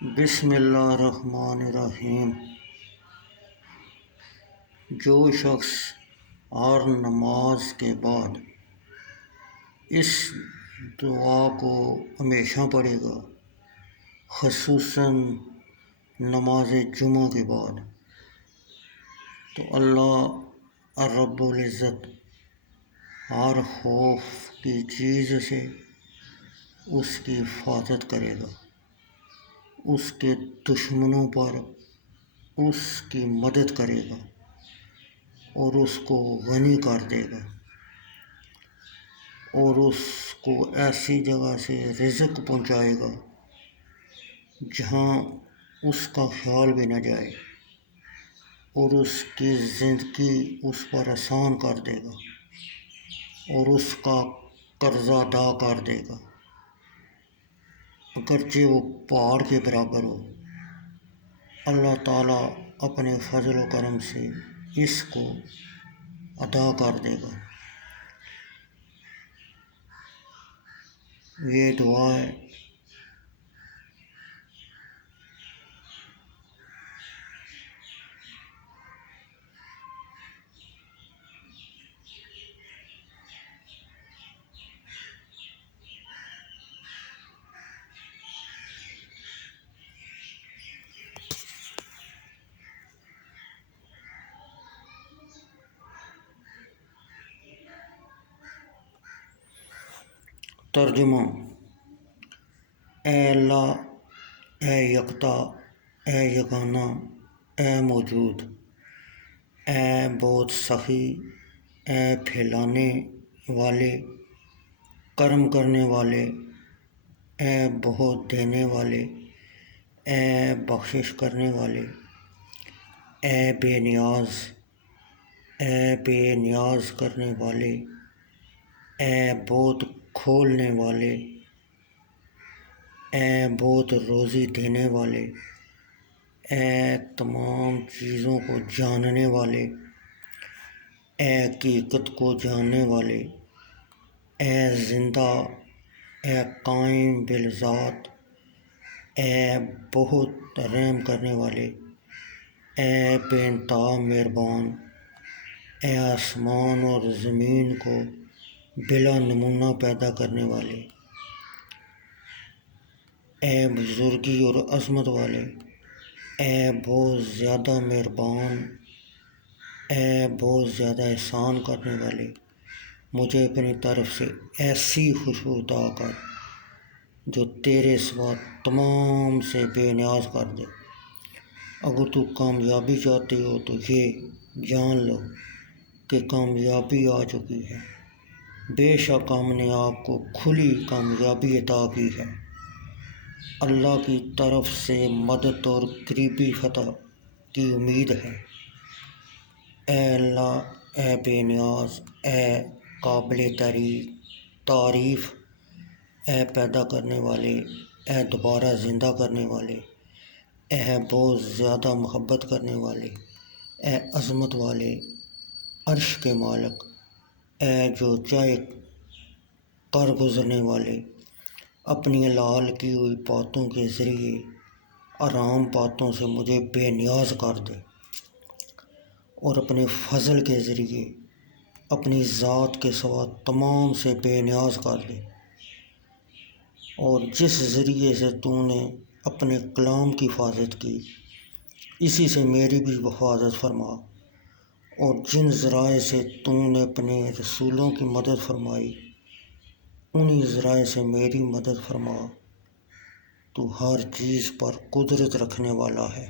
بسم اللہ الرحمن الرحیم۔ جو شخص ہر نماز کے بعد اس دعا کو ہمیشہ پڑھے گا، خصوصاً نماز جمعہ کے بعد، تو اللہ رب العزت ہر خوف کی چیز سے اس کی حفاظت کرے گا، اس کے دشمنوں پر اس کی مدد کرے گا اور اس کو غنی کر دے گا، اور اس کو ایسی جگہ سے رزق پہنچائے گا جہاں اس کا خیال بھی نہ جائے، اور اس کی زندگی اس پر آسان کر دے گا اور اس کا قرضہ ادا کر دے گا، اگرچہ وہ پہاڑ کے برابر ہو۔ اللہ تعالیٰ اپنے فضل و کرم سے اس کو ادا کر دے گا۔ یہ دعا ہے: ترجمہ: اے اللہ، اے یکتا، اے یگانہ، اے موجود، اے بہت سخی، اے پھیلانے والے، کرم کرنے والے، اے بہت دینے والے، اے بخشش کرنے والے، اے بے نیاز، اے بے نیاز کرنے والے، اے بہت کھولنے والے، اے بہت روزی دینے والے، اے تمام چیزوں کو جاننے والے، اے حقیقت کو جاننے والے، اے زندہ، اے قائم بالذات، اے بہت رحم کرنے والے، اے بے انتہا مہربان، اے آسمان اور زمین کو بلا نمونہ پیدا کرنے والے، اے بزرگی اور عظمت والے، اے بہت زیادہ مہربان، اے بہت زیادہ احسان کرنے والے، مجھے اپنی طرف سے ایسی خوشبو عطا کر جو تیرے سوا تمام سے بے نیاز کر دے۔ اگر تو کامیابی چاہتے ہو تو یہ جان لو کہ کامیابی آ چکی ہے، بے شک ہم نے آپ کو کھلی کامیابی عطا کی ہے۔ اللہ کی طرف سے مدد اور قریبی فتح کی امید ہے۔ اے اللہ، اے بے نیاز، اے قابل تعریف، اے پیدا کرنے والے، اے دوبارہ زندہ کرنے والے، اے بہت زیادہ محبت کرنے والے، اے عظمت والے، عرش کے مالک، اے جو چاہے کر گزرنے والے، اپنی حلال کی ہوئی باتوں کے ذریعے حرام باتوں سے مجھے بے نیاز کر دے، اور اپنے فضل کے ذریعے اپنی ذات کے سوا تمام سے بے نیاز کر دے، اور جس ذریعے سے تو نے اپنے کلام کی حفاظت کی، اسی سے میری بھی حفاظت فرما، اور جن ذرائع سے تو نے اپنے رسولوں کی مدد فرمائی، انہی ذرائع سے میری مدد فرما۔ تو ہر چیز پر قدرت رکھنے والا ہے۔